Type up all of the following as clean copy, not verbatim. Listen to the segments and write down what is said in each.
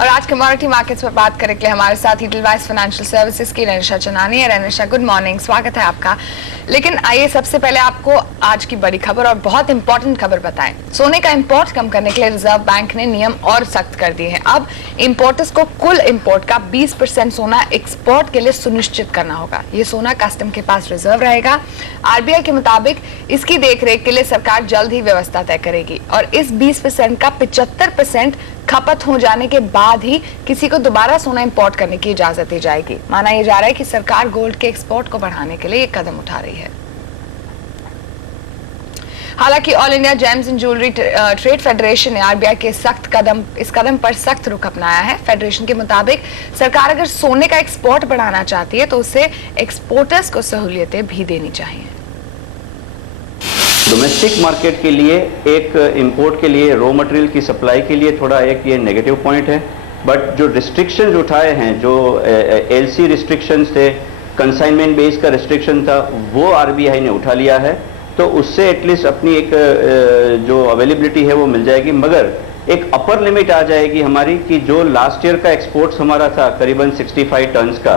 और आज commodity markets पर बात करने के लिए हमारे साथ इडलवाइस फाइनेंशियल सर्विसेज की रनिशा चनानी है। रनिशा, गुड मॉर्निंग, स्वागत है आपका। लेकिन आइए सबसे पहले आपको आज की बड़ी खबर और बहुत इंपॉर्टेंट खबर बताएं। सोने का इंपोर्ट कम करने के लिए रिजर्व बैंक ने नियम और सख्त कर दिए हैं। अब इंपोर्टर्स को कुल इंपोर्ट का 20% सोना एक्सपोर्ट के लिए सुनिश्चित करना होगा। ये सोना कस्टम के पास रिजर्व रहेगा। आरबीआई के मुताबिक इसकी देखरेख के लिए सरकार जल्द ही व्यवस्था तय करेगी और इस 20% का 75% खपत हो जाने के बाद ही किसी को दोबारा सोना इंपोर्ट करने की इजाजत दी जाएगी। माना यह जा रहा है कि सरकार गोल्ड के एक्सपोर्ट को बढ़ाने के लिए एक कदम उठा रही है। हालांकि all India James and jewellery trade federation ने आरबीआई के इस कदम पर सख्त रुख अपनाया है। फेडरेशन के मुताबिक सरकार अगर सोने का एक्सपोर्ट बढ़ाना चाहती है तो उसे एक्सपोर्टर्स को सहूलियतें भी देनी चाहिए। डोमेस्टिक मार्केट के लिए एक इंपोर्ट के लिए रॉ मटेरियल की सप्लाई के लिए थोड़ा एक ये नेगेटिव पॉइंट है, बट जो रिस्ट्रिक्शंस उठाए हैं, जो एलसी रिस्ट्रिक्शंस थे, कंसाइनमेंट बेस का रिस्ट्रिक्शन था, वो आरबीआई ने उठा लिया है। तो उससे एटलीस्ट अपनी एक जो अवेलेबिलिटी है वो मिल जाएगी, मगर एक अपर लिमिट आ जाएगी हमारी कि जो लास्ट ईयर का एक्सपोर्ट्स हमारा था करीबन 65 टन्स का,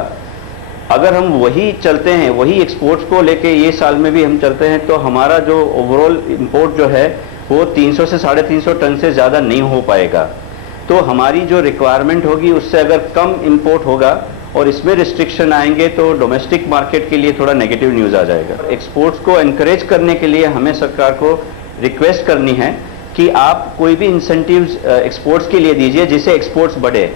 अगर हम वही चलते हैं, वही एक्सपोर्ट्स को लेके ये साल में भी हम चलते हैं, तो हमारा जो ओवरऑल इंपोर्ट जो है वो 300 से 350 टन से ज़्यादा नहीं हो पाएगा। तो हमारी जो रिक्वायरमेंट होगी उससे अगर कम इंपोर्ट होगा और इसमें रिस्ट्रिक्शन आएंगे तो डोमेस्टिक मार्केट के लिए थोड़ा नेगेटिव न्यूज़ आ जाएगा। एक्सपोर्ट्स को एनकरेज करने के लिए हमें सरकार को रिक्वेस्ट करनी है कि आप कोई भी इंसेंटिव्स एक्सपोर्ट्स के लिए दीजिए जिससे एक्सपोर्ट्स बढ़े।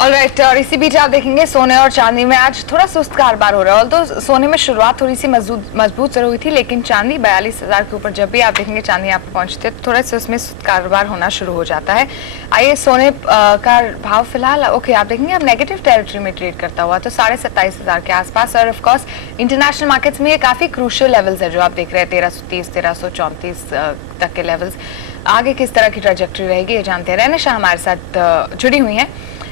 ऑलराइट, और इसी बीच आप देखेंगे सोने और चांदी में आज थोड़ा सुस्त कारोबार हो रहा है। तो सोने में शुरुआत थोड़ी सी मजबूत जरूर हुई थी, लेकिन चांदी 42,000 के ऊपर जब भी आप देखेंगे चांदी यहाँ पर पहुंचती है तो थोड़ा सा उसमें सुस्त कारोबार होना शुरू हो जाता है। आइए सोने का भाव फिलहाल ओके आप देखेंगे अब नेगेटिव टेरिटरी में ट्रेड करता हुआ तो 27,500 के आसपास। और ऑफकोर्स इंटरनेशनल मार्केट्स में ये काफी क्रूशियल लेवल्स है जो आप देख रहे हैं, 1330 1334 तक के लेवल्स। आगे किस तरह की ट्रेजेक्ट्री रहेगी ये जानते हैं। रनिशा हमारे साथ जुड़ी हुई है।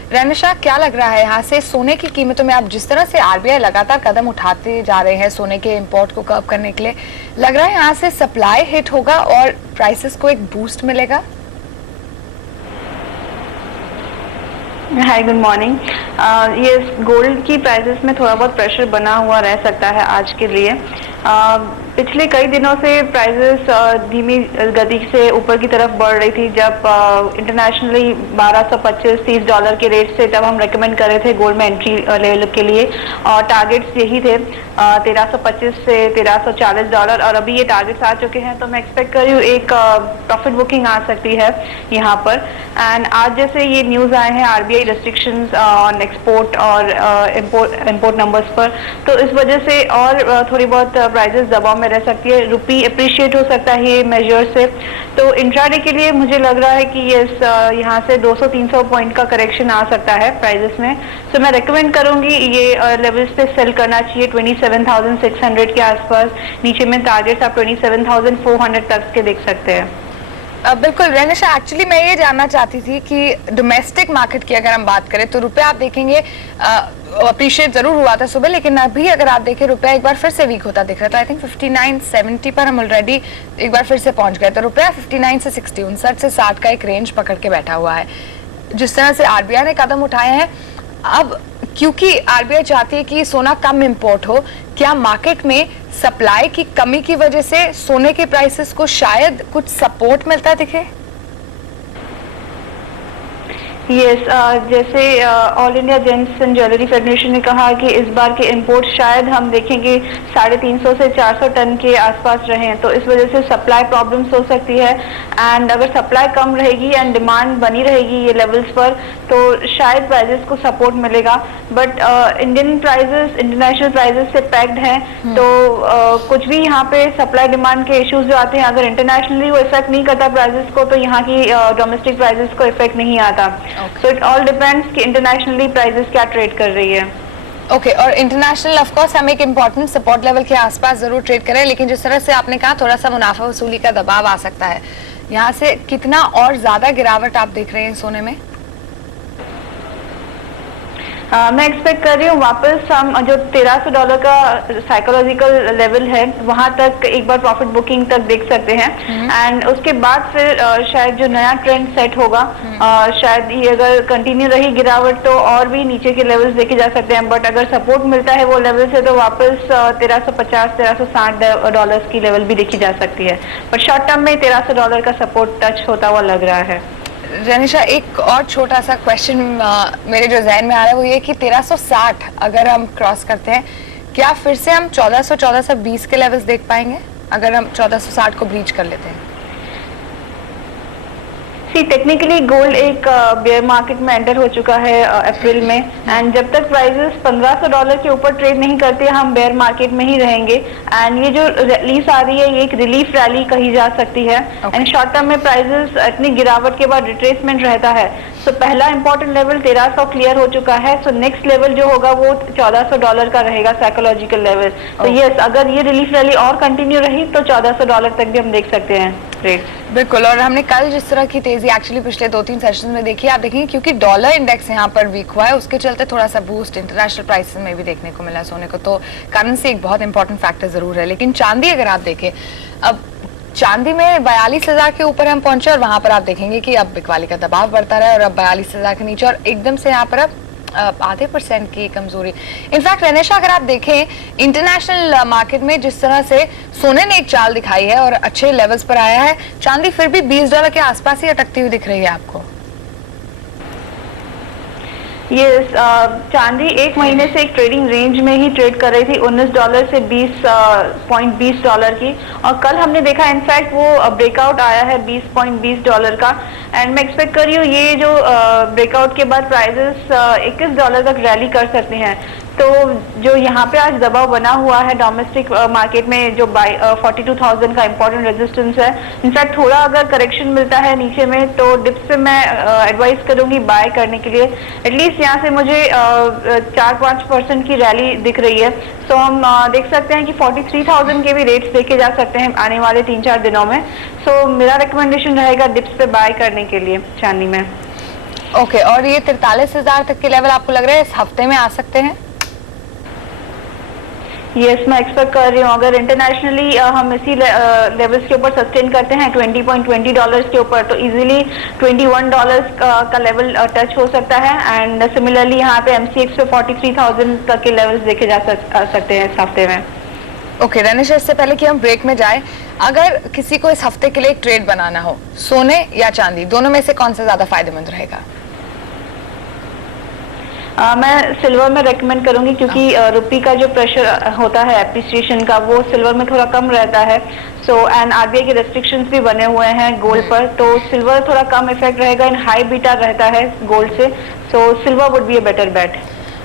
रनिशा, क्या लग रहा है यहाँ से सोने की कीमतों में आप जिस तरह से आरबीआई लगातार कदम उठाते जा रहे हैं सोने के इंपोर्ट को कर्व करने के लिए, लग रहा है यहाँ से सप्लाई हिट होगा और प्राइसेस को एक बूस्ट मिलेगा? हाय, गुड मॉर्निंग। ये गोल्ड की प्राइसेस में थोड़ा बहुत प्रेशर बना हुआ रह सकता है आज के लिए। पिछले कई दिनों से प्राइसेस धीमी गति से ऊपर की तरफ बढ़ रही थी। जब इंटरनेशनली 1225-30 डॉलर के रेट से तब हम रेकमेंड कर रहे थे गोल्ड में एंट्री लेवल के लिए, और टारगेट्स यही थे 1325 से 1340 डॉलर, और अभी ये टारगेट्स आ चुके हैं। तो मैं एक्सपेक्ट कर रही हूँ एक प्रॉफिट बुकिंग आ सकती है यहाँ पर। एंड आज जैसे ये न्यूज़ आए हैं आरबीआई रेस्ट्रिक्शंस ऑन एक्सपोर्ट और इम्पोर्ट नंबर्स पर, तो इस वजह से और थोड़ी बहुत प्राइसेस दबाव में रह सकती है। रुपी अप्रिशिएट हो सकता है ये मेजर से। तो इंट्राडे के लिए मुझे लग रहा है कि ये यहाँ से 200-300 पॉइंट का करेक्शन आ सकता है प्राइसेस में। सो मैं रेकमेंड करूंगी ये लेवल्स पे सेल करना चाहिए 27,600 के आसपास। नीचे में टारगेट्स आप 27,400 तक के देख सकते हैं। बिल्कुल रनिशा, एक्चुअली मैं ये जानना चाहती थी कि डोमेस्टिक मार्केट की अगर हम बात करें तो रुपया आप देखेंगे अप्रिशिएट जरूर हुआ था सुबह, लेकिन अभी अगर आप देखें रुपया एक बार फिर से वीक होता दिख रहा था। आई थिंक 59.70 पर हम ऑलरेडी एक बार फिर से पहुंच गए। तो रुपया 59 से 60, 59 से 60 का एक रेंज पकड़ के बैठा हुआ है। जिस तरह से आरबीआई ने कदम उठाए हैं, अब क्योंकि आरबीआई चाहती है कि सोना कम इंपोर्ट हो, क्या मार्केट में सप्लाई की कमी की वजह से सोने के प्राइसेस को शायद कुछ सपोर्ट मिलता दिखे? यस, जैसे all India James and jewellery federation ने कहा कि इस बार के इंपोर्ट शायद हम देखेंगे 350 से 400 टन के आसपास रहें, तो इस वजह से सप्लाई प्रॉब्लम्स हो सकती है। एंड अगर सप्लाई कम रहेगी एंड डिमांड बनी रहेगी ये लेवल्स पर तो शायद प्राइसेस को सपोर्ट मिलेगा। But Indian prices international prices से पैक्ड हैं, तो कुछ भी यहाँ पे सप्लाई डिमांड के इश्यूज जो आते हैं, अगर इंटरनेशनली वो इफेक्ट नहीं करता प्राइसेस को, तो यहाँ की डोमेस्टिक प्राइसेस को इफेक्ट नहीं आता। सो इट ऑल डिपेंड्स कि इंटरनेशनली प्राइसेस क्या ट्रेड कर रही है। ओके, और इंटरनेशनल ऑफ कोर्स हम एक इम्पोर्टेंट सपोर्ट लेवल के आसपास जरूर ट्रेड करें, लेकिन जिस तरह से आपने कहा थोड़ा सा मुनाफा वसूली का दबाव आ सकता है। यहाँ से कितना और ज्यादा गिरावट आप देख रहे हैं सोने में? मैं एक्सपेक्ट कर रही हूँ वापस हम जो $1300 का साइकोलॉजिकल लेवल है वहां तक एक बार प्रॉफिट बुकिंग तक देख सकते हैं एंड उसके बाद फिर शायद जो नया ट्रेंड सेट होगा शायद ये अगर कंटिन्यू रही गिरावट तो और भी नीचे के लेवल्स देखे जा सकते हैं, बट अगर सपोर्ट मिलता है वो लेवल से तो वापस $1350-1360 की लेवल भी देखी जा सकती है, बट शॉर्ट टर्म में $1300 का सपोर्ट टच होता हुआ लग रहा है। रनिशा, एक और छोटा सा क्वेश्चन मेरे जो जहन में आ रहा है वो ये कि 1360 अगर हम क्रॉस करते हैं, क्या फिर से हम 1420 के लेवल्स देख पाएंगे अगर हम 1460 को ब्रीच कर लेते हैं? टेक्निकली गोल्ड एक बेयर मार्केट में एंटर हो चुका है अप्रैल में एंड जब तक प्राइसेस $1500 के ऊपर ट्रेड नहीं करते हम बेयर मार्केट में ही रहेंगे एंड ये जो रैलीज आ रही है ये एक रिलीफ रैली कही जा सकती है एंड शॉर्ट टर्म में प्राइसेस इतनी गिरावट के बाद रिट्रेसमेंट रहता है। सो पहला इंपॉर्टेंट लेवल 1300 क्लियर हो चुका है, सो नेक्स्ट लेवल जो होगा वो $1400 का रहेगा साइकोलॉजिकल लेवल। तो यस, अगर ये रिलीफ रैली और कंटिन्यू रही तो $1400 तक भी हम देख सकते हैं ट्रेड। बिल्कुल, और हमने कल जिस तरह की तेजी एक्चुअली पिछले 2-3 सेशन में देखी, आप देखेंगे क्योंकि डॉलर इंडेक्स यहाँ पर वीक हुआ है उसके चलते थोड़ा सा बूस्ट इंटरनेशनल प्राइसेस में भी देखने को मिला सोने को, तो करेंसी एक बहुत इंपॉर्टेंट फैक्टर जरूर है। लेकिन चांदी अगर आप देखें, अब चांदी में 42,000 के ऊपर हम पहुंचे और वहां पर आप देखेंगे कि अब बिकवाली का दबाव बढ़ता रहा और अब 42,000 के नीचे और एकदम से यहाँ पर अब आधे % की कमजोरी। इनफैक्ट रनिशा, अगर आप देखें इंटरनेशनल मार्केट में जिस तरह से सोने ने एक चाल दिखाई है और अच्छे लेवल्स पर आया है, चांदी फिर भी $20 के आसपास ही अटकती हुई दिख रही है आपको। यस, चांदी एक महीने से एक ट्रेडिंग रेंज में ही ट्रेड कर रही थी $19 से $20.20 की, और कल हमने देखा इनफैक्ट वो ब्रेकआउट आया है $20.20 का एंड मैं एक्सपेक्ट कर रही हूँ ये जो ब्रेकआउट के बाद प्राइसेस $21 तक रैली कर सकते हैं। तो जो यहाँ पे आज दबाव बना हुआ है डोमेस्टिक मार्केट में जो 42,000 का इंपॉर्टेंट रेजिस्टेंस है, इनफैक्ट थोड़ा अगर करेक्शन मिलता है नीचे में तो डिप्स पे मैं एडवाइस करूंगी बाय करने के लिए। एटलीस्ट यहाँ से मुझे 4-5% की रैली दिख रही है, तो हम देख सकते हैं कि 43,000 के भी रेट्स देखे जा सकते हैं आने वाले 3-4 दिनों में। सो मेरा रिकमेंडेशन रहेगा डिप्स पे बाय करने के लिए चांदी में। ओके, और ये 43,000 तक के लेवल आपको लग रहा है इस हफ्ते में आ सकते हैं? यस, मैं एक्सपेक्ट कर रही हूँ अगर इंटरनेशनली हम इसी लेवल्स के ऊपर सस्टेन करते हैं $20.20 के ऊपर तो इजीली $21 का लेवल टच हो सकता है एंड सिमिलरली यहाँ पे MCX पे 43,000 तक के लेवल्स देखे जा सकते हैं इस हफ्ते में। ओके रनिशा, इससे पहले कि हम ब्रेक में जाएं, अगर किसी को इस हफ्ते के लिए एक ट्रेड बनाना हो, सोने या चांदी, दोनों में से कौन सा ज्यादा फायदेमंद रहेगा? मैं सिल्वर में रेकमेंड करूंगी क्योंकि रुपी का जो प्रेशर होता है एप्रिसिएशन का वो सिल्वर में थोड़ा कम रहता है। सो एंड RBI के रेस्ट्रिक्शंस भी बने हुए हैं गोल्ड पर, तो सिल्वर थोड़ा कम इफेक्ट रहेगा एंड हाई बीटा रहता है गोल्ड से, so silver would be a better bet.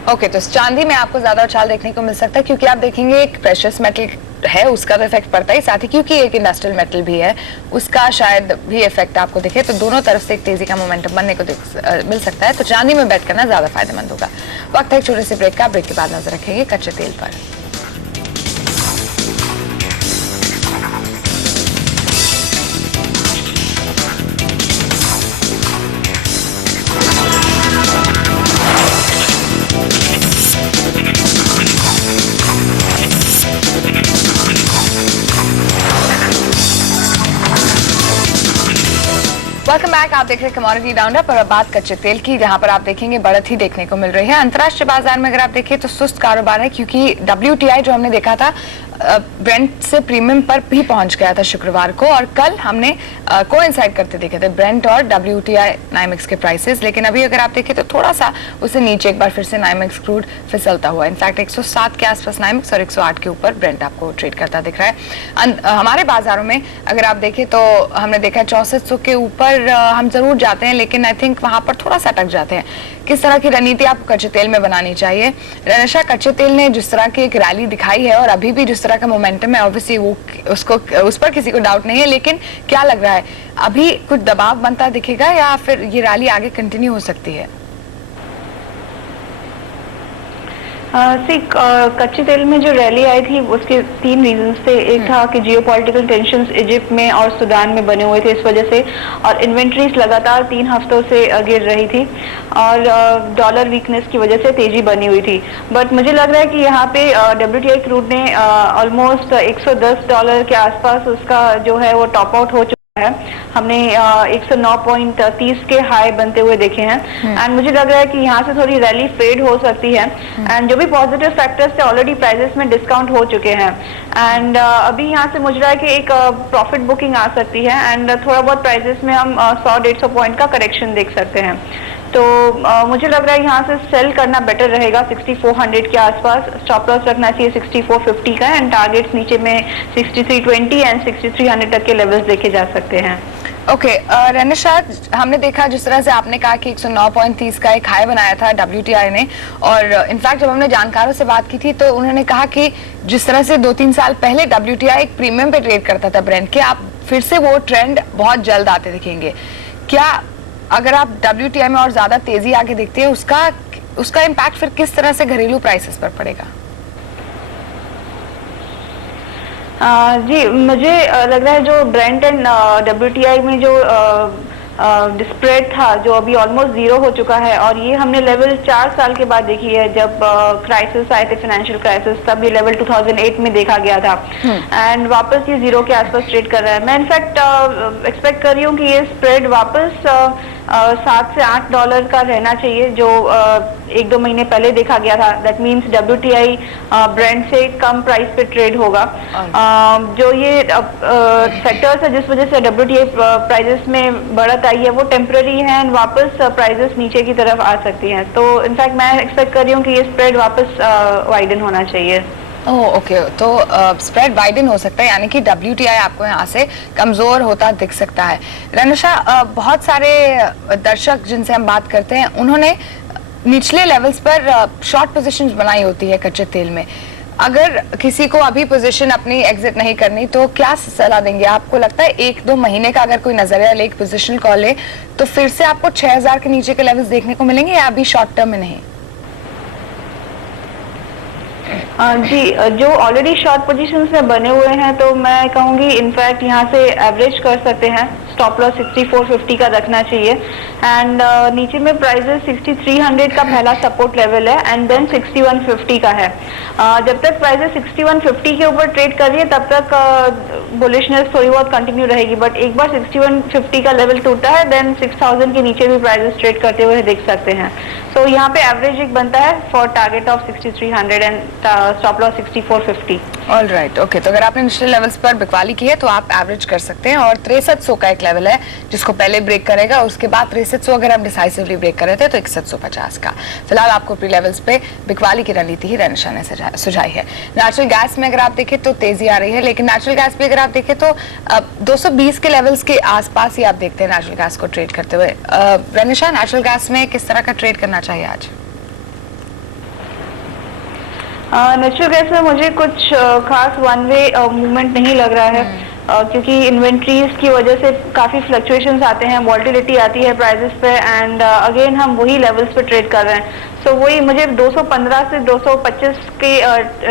Okay, तो चांदी में आपको ज्यादा उछाल देखने को मिल सकता है क्योंकि आप देखेंगे एक प्रेशियस मेटल है उसका तो इफेक्ट पड़ता है, साथ ही क्योंकि एक इंडस्ट्रियल मेटल भी है उसका शायद भी इफेक्ट आपको दिखे, तो दोनों तरफ से एक तेजी का मोमेंटम बनने को मिल सकता है, तो चांदी में बेट करना ज्यादा फायदेमंद होगा। वक्त है एक छोटे से ब्रेक का, ब्रेक के बाद नजर रखेंगे कच्चे तेल पर। वेलकम बैक, आप देख रहे हैं कमोडिटी राउंडअप और अब बात कच्चे तेल की, जहां पर आप देखेंगे बढ़त ही देखने को मिल रही है। अंतर्राष्ट्रीय बाजार में अगर आप देखें तो सुस्त कारोबार है क्योंकि WTI जो हमने देखा था ब्रेंट से प्रीमियम पर भी पहुंच गया था शुक्रवार को, और कल हमने कोइंसाइड करते देखे थे ब्रेंट और WTI नाइमेक्स के प्राइसेस, लेकिन अभी अगर आप देखें तो थोड़ा सा उससे नीचे एक बार फिर से नाइमेक्स क्रूड फिसलता हुआ, इनफैक्ट 107 के आसपास नाइमेक्स और 108 के ऊपर ब्रेंट आपको ट्रेड करता दिख रहा है। हमारे बाजारों में अगर आप देखें तो हमने देखा 6400 के ऊपर हम जरूर जाते हैं, लेकिन आई थिंक वहां पर थोड़ा सा अटक जाते हैं। किस तरह की रणनीति आपको कच्चे तेल में बनानी चाहिए? रनिशा, कच्चे तेल ने जिस तरह की एक रैली दिखाई है और अभी भी जिस तरह का मोमेंटम है, ऑब्वियसली वो उस पर किसी को डाउट नहीं है, लेकिन क्या लग रहा है अभी कुछ दबाव बनता दिखेगा या फिर ये रैली आगे कंटिन्यू हो सकती है? कच्चे तेल में जो रैली आई थी उसके 3 रीजंस थे। एक था कि जियोपॉलिटिकल टेंशंस इजिप्ट में और सूडान में बने हुए थे इस वजह से, और इन्वेंट्रीज लगातार 3 हफ्तों से गिर रही थी, और डॉलर वीकनेस की वजह से तेजी बनी हुई थी। बट मुझे लग रहा है कि यहाँ पे WTI क्रूड ने ऑलमोस्ट $110 के आसपास उसका जो है वो टॉप आउट हो चुका है। हमने 109.30 के हाई बनते हुए देखे हैं, एंड मुझे लग रहा है कि यहाँ से थोड़ी रैली फेड हो सकती है, एंड जो भी पॉजिटिव फैक्टर्स थे ऑलरेडी प्राइसेस में डिस्काउंट हो चुके हैं, एंड अभी यहाँ से मुझे रहा है कि एक प्रॉफिट बुकिंग आ सकती है, एंड थोड़ा बहुत प्राइसेस में हम 100-150 पॉइंट का करेक्शन देख सकते हैं। तो मुझे लग रहा है यहाँ से सेल करना बेटर रहेगा 6400 के आसपास। स्टॉप लॉस रखना चाहिए 6450 का, एंड टारगेट्स नीचे में 6320 एंड 6300 तक के लेवल्स देखे जा सकते हैं। ओके, रनिशा, हमने देखा जिस तरह से आपने कहा कि 109.30 का एक हाई बनाया था WTI ने, और इनफैक्ट जब हमने जानकारों से बात की थी तो उन्होंने कहा कि जिस तरह से 2-3 साल पहले WTI एक प्रीमियम पे ट्रेड करता था ब्रेंट के, आप फिर से वो ट्रेंड बहुत जल्द आते दिखेंगे। क्या अगर आप WTI में और ज्यादा तेजी आगे देखते हैं, उसका इम्पैक्ट फिर किस तरह से घरेलू प्राइसेस पर पड़ेगा? जी, मुझे लग रहा है जो ब्रेंट एंड WTI में जो स्प्रेड था जो अभी ऑलमोस्ट 0 हो चुका है, और ये हमने लेवल 4 साल के बाद देखी है। जब क्राइसिस आए थे, फाइनेंशियल क्राइसिस, तब ये लेवल 2008 में देखा गया था, एंड वापस ये 0 के आसपास ट्रेड कर रहा है। मैं इनफैक्ट एक्सपेक्ट कर रही हूँ कि ये स्प्रेड वापस $7 से $8 का रहना चाहिए, जो 1-2 महीने पहले देखा गया था। दैट मीन्स WTI ब्रेंट से कम प्राइस पे ट्रेड होगा। जो ये फैक्टर्स है जिस वजह से WTI प्राइसेस में बढ़त आई है वो टेम्पररी है, एंड वापस प्राइसेस नीचे की तरफ आ सकती हैं। तो इनफैक्ट मैं एक्सपेक्ट कर रही हूँ कि ये स्प्रेड वापस वाइडन होना चाहिए। ओके, तो स्प्रेड वाइडन हो सकता है, यानी कि WTI आपको यहाँ से कमजोर होता दिख सकता है। रनिशा, बहुत सारे दर्शक जिनसे हम बात करते हैं उन्होंने निचले लेवल्स पर शॉर्ट पोजीशंस बनाई होती है कच्चे तेल में। अगर किसी को अभी पोजीशन अपनी एग्जिट नहीं करनी तो क्या सलाह देंगे? आपको लगता है 1-2 महीने का अगर कोई नजरिया ले, पोजीशन कॉल ले, तो फिर से आपको 6000 के नीचे के लेवल्स देखने को मिलेंगे, या अभी शॉर्ट टर्म में नहीं? जी, जो ऑलरेडी शॉर्ट पोजीशंस में बने हुए हैं तो मैं कहूँगी इनफैक्ट यहाँ से एवरेज कर सकते हैं। स्टॉप लॉस 6450 का रखना चाहिए, एंड नीचे में प्राइसेस 6300 का पहला सपोर्ट लेवल है, एंड देन 6150 का है। जब तक प्राइसेस 6150 के ऊपर ट्रेड कर रही है तब तक बुलिशनेस थोड़ी बहुत कंटिन्यू रहेगी, बट एक बार 6150 का लेवल टूटा है देन 6000 के नीचे भी प्राइसेस ट्रेड करते हुए देख सकते हैं। सो यहाँ पे एवरेज एक बनता है for target of 6300 and stop loss 6450। Alright, okay, तो अगर आपने निचले लेवल्स पर बिकवाली की है तो आप एवरेज कर सकते हैं, और 6300 का एक लेवल है जिसको पहले ब्रेक करेगा, उसके बाद 6300 अगर हम डिसाइसिवली ब्रेक कर रहे थे तो 6150 का। फिलहाल आपको प्री लेवल्स पे बिकवाली की रणनीति ही रनिशा ने सुझाई है। नेचुरल गैस में अगर आप देखें तो तेजी आ रही है, लेकिन नेचुरल गैस पे अगर आप देखें तो 220 के लेवल्स के आसपास ही आप देखते हैं नेचुरल गैस को ट्रेड करते हुए। रनिशा, नेचुरल गैस में किस तरह का ट्रेड करना चाहिए आज? नेचुरल गैस में मुझे कुछ खास वन वे मूवमेंट नहीं लग रहा है, क्योंकि इन्वेंट्रीज की वजह से काफ़ी फ्लक्चुएशंस आते हैं, वॉल्टिलिटी आती है प्राइसेस पे, एंड अगेन हम वही लेवल्स पे ट्रेड कर रहे हैं। सो वही मुझे 215 से 225 के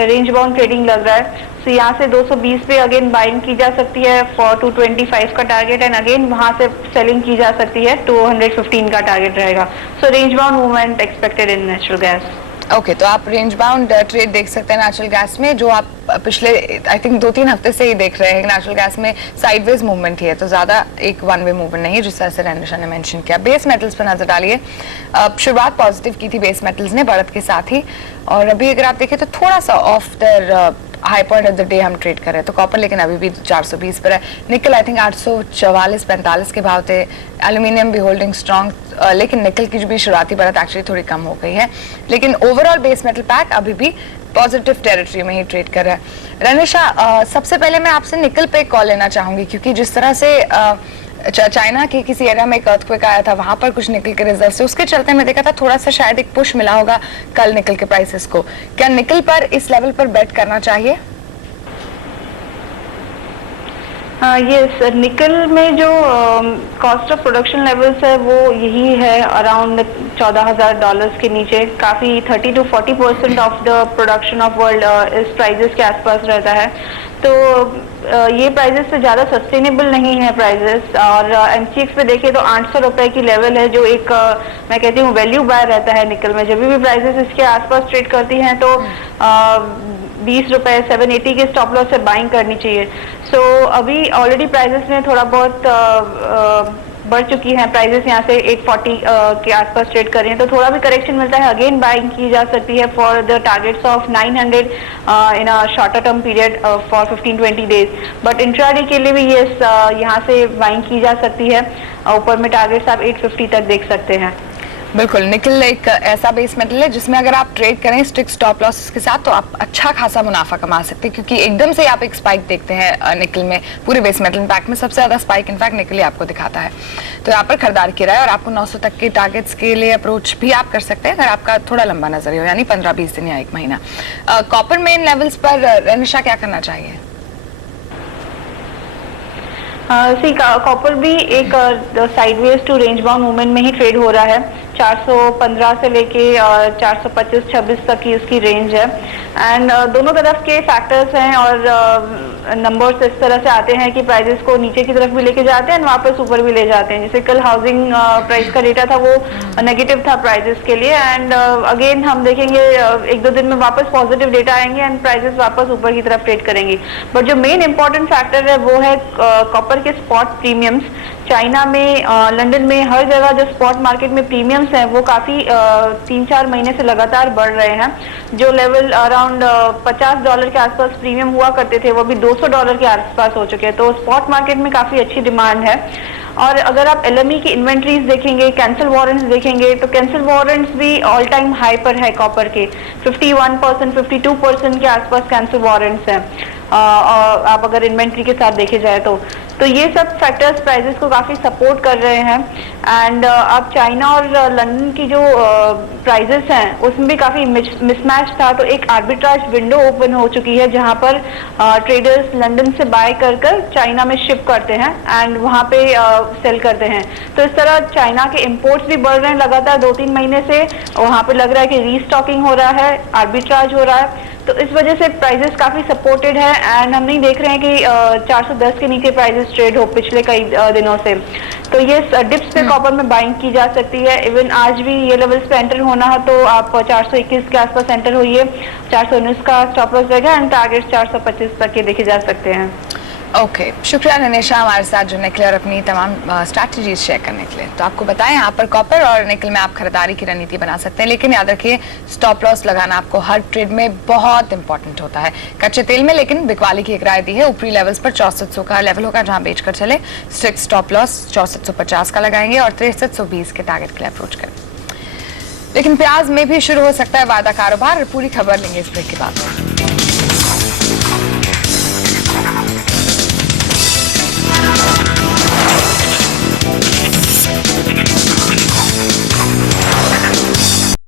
रेंज बाउंड ट्रेडिंग लग रहा है। सो यहाँ से 220 पे अगेन बाइंग की जा सकती है फॉर 225 का टारगेट, एंड अगेन वहाँ से सेलिंग की जा सकती है, 215 का टारगेट रहेगा। सो range bound movement expected in natural gas. Okay, तो आप रेंज बाउंड ट्रेड देख सकते हैं नेचुरल गैस में, जो आप पिछले आई थिंक 2-3 हफ्ते से ही देख रहे हैं। नेचुरल गैस में साइडवेज मूवमेंट ही है, तो ज्यादा एक वन वे मूवमेंट नहीं है, जिस तरह से रनिशा ने मेंशन किया। बेस मेटल्स पर नजर डालिए। शुरुआत पॉजिटिव की थी बेस मेटल्स ने बढ़त के साथ ही, और अभी अगर आप देखें तो थोड़ा सा of their high point of the day हम ट्रेड कर रहे हैं। तो कॉपर लेकिन अभी भी 420 पर है। निकल आई थिंक 844-45 के भाव थे। एल्यूमिनियम भी होल्डिंग स्ट्रॉन्ग, लेकिन निकल की जो भी शुरुआती बढ़त एक्चुअली थोड़ी कम हो गई है, लेकिन ओवरऑल बेस मेटल पैक अभी भी पॉजिटिव टेरिटरी में ही ट्रेड कर रहा है। रनिशा, सबसे पहले मैं आपसे निकल पे कॉल लेना चाहूंगी, क्योंकि जिस तरह से चाइना के किसी एरिया में एक अर्थक्वेक आया था, वहां पर कुछ निकल के रिजर्व से, उसके चलते मैं देखा था थोड़ा सा शायद एक पुश मिला होगा कल निकल के प्राइसेस को। क्या निकल पर इस लेवल पर बेट करना चाहिए? यस, निकल में जो कॉस्ट ऑफ प्रोडक्शन लेवल्स है वो यही है, अराउंड $14,000 के नीचे, काफ़ी 30 to 40% of the production of world इस प्राइजेस के आसपास रहता है। तो ये प्राइजेस से ज़्यादा सस्टेनेबल नहीं है प्राइजेस। और MCX पे देखें तो 800 रुपये की लेवल है, जो एक मैं कहती हूँ वैल्यू बाय रहता है निकल में। जब भी प्राइजेस इसके आसपास ट्रेड करती हैं तो 20 रुपये 780 के स्टॉप लॉस से बाइंग करनी चाहिए। सो अभी ऑलरेडी प्राइजेस में थोड़ा बहुत बढ़ चुकी हैं, प्राइजेस यहाँ से 840 के आसपास ट्रेड कर रही हैं, तो थोड़ा भी करेक्शन मिलता है, अगेन बाइंग की जा सकती है for the targets of 900 in a shorter term period for 15-20 days. But intraday के लिए भी ये यहाँ से बाइंग की जा सकती है। ऊपर में टारगेट्स आप 850 तक देख सकते हैं। बिल्कुल, निकल एक ऐसा बेस मेटल है जिसमें अगर आप ट्रेड करें स्ट्रिक्ट स्टॉप लॉस के साथ तो आप अच्छा खासा मुनाफा कमा सकते हैं, क्योंकि एकदम से आप एक स्पाइक देखते हैं निकल में। पूरे बेस मेटल पैक में सबसे ज्यादा स्पाइक इनफैक्ट निकल ही आपको दिखाता है। तो यहाँ पर खरीदारी की रहा है और आपको 900 तक के टारगेट्स के लिए अप्रोच भी आप कर सकते हैं अगर आपका थोड़ा लंबा नजरिया हो, यानी 15-20 दिन या 1 महीना। कॉपर मेन लेवल्स पर रनिशा क्या करना चाहिए? कॉपर भी एक sideways to range bound movement में ही ट्रेड हो रहा है। 415 से लेके 425-26 तक की उसकी रेंज है। एंड दोनों तरफ के फैक्टर्स हैं और नंबर्स इस तरह से आते हैं कि प्राइजेस को नीचे की तरफ भी लेके जाते हैं और वापस ऊपर भी ले जाते हैं। जैसे कल हाउसिंग प्राइस का डेटा था वो नेगेटिव था प्राइजेस के लिए, एंड अगेन हम देखेंगे 1-2 दिन में वापस पॉजिटिव डेटा आएंगे एंड प्राइजेस वापस ऊपर की तरफ ट्रेड करेंगे। बट जो मेन इंपॉर्टेंट फैक्टर है वो है कॉपर के स्पॉट प्रीमियम्स। चाइना में, लंदन में, हर जगह जो स्पॉट मार्केट में प्रीमियम्स हैं वो काफ़ी 3-4 महीने से लगातार बढ़ रहे हैं। जो लेवल अराउंड $50 के आसपास प्रीमियम हुआ करते थे वो भी $200 के आसपास हो चुके हैं। तो स्पॉट मार्केट में काफ़ी अच्छी डिमांड है। और अगर आप LME की इन्वेंट्रीज देखेंगे, कैंसिल वारंट्स देखेंगे, तो कैंसिल वारंट्स भी ऑल टाइम हाई पर है कॉपर के। 51%, 52% के आसपास कैंसिल वारंट्स हैं आप अगर इन्वेंट्री के साथ देखे जाए तो ये सब फैक्टर्स प्राइजेस को काफ़ी सपोर्ट कर रहे हैं। एंड अब चाइना और लंदन की जो प्राइजेस हैं उसमें भी काफ़ी मिसमैच था, तो एक आर्बिट्राज विंडो ओपन हो चुकी है जहां पर ट्रेडर्स लंदन से बाय कर चाइना में शिप करते हैं एंड वहां पे सेल करते हैं। तो इस तरह चाइना के इंपोर्ट्स भी बढ़ रहे हैं लगातार 2-3 महीने से। वहां पे लग रहा है कि रीस्टॉकिंग हो रहा है, आर्बिट्राज हो रहा है, तो इस वजह से प्राइजेस काफ़ी सपोर्टेड है। एंड हम नहीं देख रहे हैं कि 410 के नीचे प्राइजेस ट्रेड हो पिछले कई दिनों से। तो ये डिप्स पे कॉपर में बाइंग की जा सकती है। इवन आज भी ये लेवल्स पे एंटर होना है तो आप 421 के आसपास एंटर होइए। 419 का स्टॉप लॉस रहेगा एंड टारगेट 425 तक के देखे जा सकते हैं। ओके, शुक्रिया ननेशा हमारे साथ जुड़ने के लिए और अपनी तमाम स्ट्रैटेजीज शेयर करने के लिए। तो आपको बताएं यहाँ पर कॉपर और निकल में आप खरीदारी की रणनीति बना सकते हैं, लेकिन याद रखिए स्टॉप लॉस लगाना आपको हर ट्रेड में बहुत इंपॉर्टेंट होता है। कच्चे तेल में लेकिन बिकवाली की एक राय दी है, ऊपरी लेवल्स पर 6400 का लेवल होगा जहां बेचकर चले। स्ट्रिक्ट स्टॉप लॉस 6450 का लगाएंगे और 6320 के टारगेट के लिए अप्रोच करें। लेकिन प्याज में भी शुरू हो सकता है वादा कारोबार। पूरी खबर लेंगे इस ब्रेक के बाद।